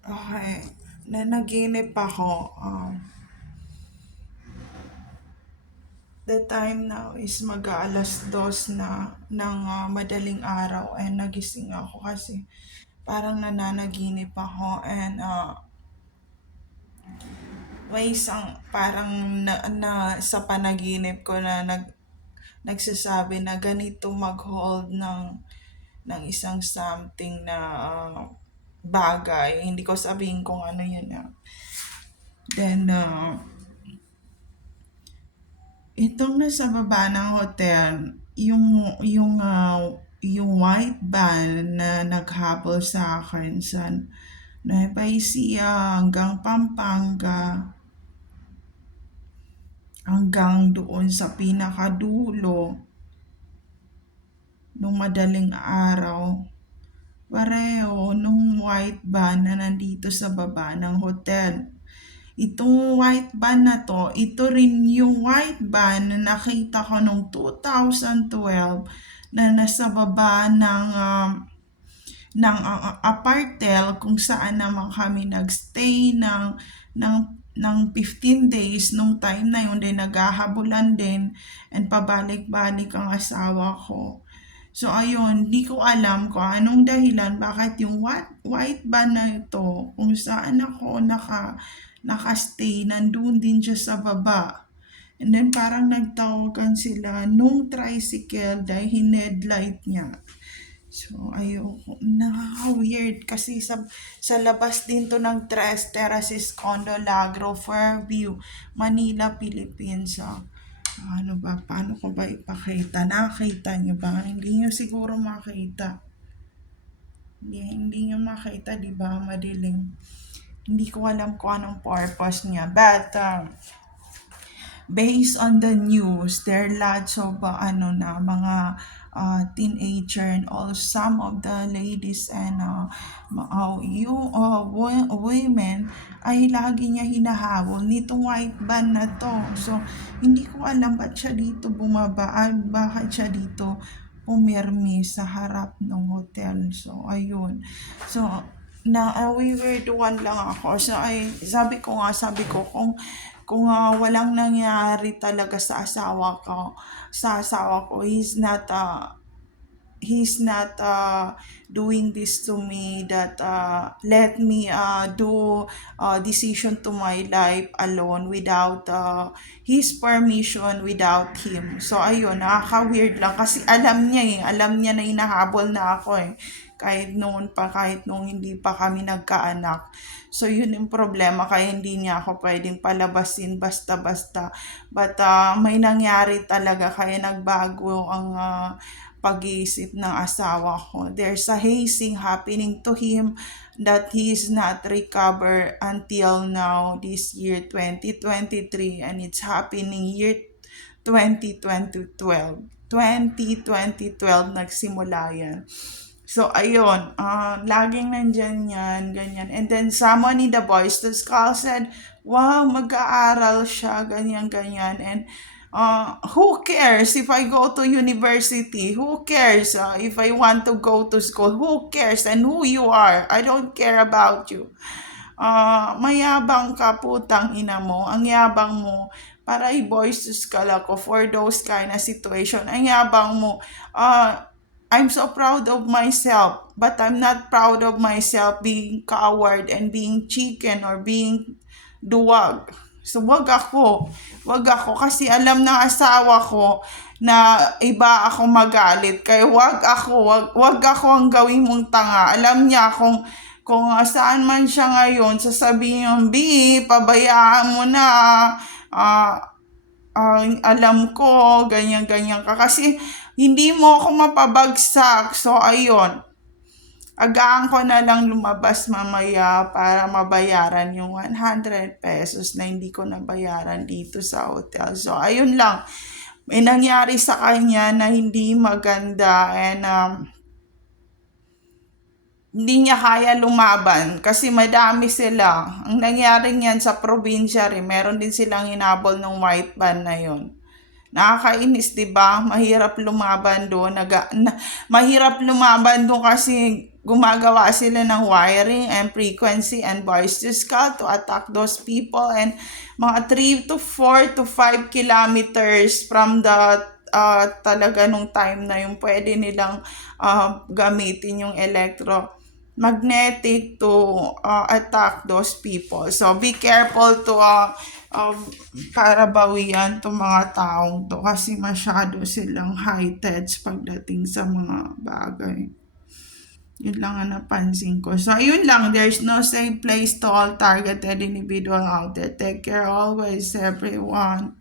Okay, nanaginip ako. The time now is mag-2:00 na ng madaling araw and nagising ako kasi parang nananaginip ako and may isang parang sa panaginip ko na nagsasabi na ganito mag-hold ng isang something na bagay. Hindi ko sabihin kung ano yun na. Then, itong nasa baba ng hotel, yung white van na naghabol sa akin sa Nueva Ecija hanggang Pampanga, hanggang doon sa pinakadulo nung madaling araw. Pareho nung white van na nandito sa baba ng hotel. Itong white van na to, ito rin yung white van na nakita ko noong 2012 na nasa baba ng apartel kung saan naman kami nagstay ng ng 15 days nung time na yun din naghahabulan din and pabalik-balik ang asawa ko. So ayun, di ko alam kung anong dahilan bakit yung white van na ito kung saan ako nakastay, nandun din siya sa baba. And then parang nagtawagan sila nung tricycle dahil hinedlight niya. So, ayoko. Nakaka-weird kasi sa labas din to ng Tres Terraces Condo Lagro, Fairview, Manila, Philippines. So, ano ba, paano ko ba ipakita? Nakakita niyo ba? Hindi niyo siguro makita. Hindi niyo makita, di ba? Madilim. Hindi ko alam kung anong purpose niya. But, based on the news, there are lots of mga teenager and all some of the ladies and women ay lagi niya hinahabol nitong white van na to. So, hindi ko alam ba't siya dito bumabaan, bakit siya dito pumirmi sa harap ng hotel. So, ayun. So, we were doon lang ako. So, sabi ko, kung walang nangyari talaga sa asawa ko, he's not doing this to me that let me do decision to my life alone without his permission, without him. So ayun, nakaka-weird lang kasi alam niya na hinahabol na ako kahit nung hindi pa kami nagkaanak. So yun yung problema, kaya hindi niya ako pwedeng palabasin basta-basta. But may nangyari talaga kaya nagbago ang pag-iisip ng asawa ko. There's a hazing happening to him that he is not recovered until now, this year 2023, and it's happening year 2012 nagsimula yan. So, ayun, laging nandyan yan, ganyan. And then, someone in the Boys to Skull said, wow, mag-aaral siya, ganyan. And, who cares if I go to university? Who cares if I want to go to school? Who cares and who you are? I don't care about you. Mayabang ka, putang ina mo. Ang yabang mo para i-boys to skull ako for those kind of situation. Ang yabang mo. I'm so proud of myself, but I'm not proud of myself being coward and being chicken or being duwag. So wag ako kasi alam ng asawa ko na iba ako magalit. Kaya wag ako ang gawin mong tanga. Alam niya kung saan man siya ngayon, sasabihin, B, pabayaan mo na. Alam ko, ganyan ka. Kasi hindi mo ako mapabagsak. So, ayun. Agaan ko na lang lumabas mamaya para mabayaran yung 100 pesos na hindi ko nabayaran dito sa hotel. So, ayun lang. May nangyari sa kanya na hindi maganda and hindi niya kaya lumaban kasi madami sila. Ang nangyari niyan sa probinsya rin, meron din silang hinabol ng white van na yon. Nakakainis, 'di ba? Mahirap lumaban doon kasi gumagawa sila ng wiring and frequency and voice to skull to attack those people, and mga 3 to 4 to 5 kilometers from the talaga nung time na yung pwede nilang gamitin yung electromagnetic to attack those people. So be careful to para bawian to mga taong to kasi masyado silang high-tech pagdating sa mga bagay. Yun lang ang napansin ko. So, yun lang. There's no safe place to all targeted individual out there. Take care always, everyone.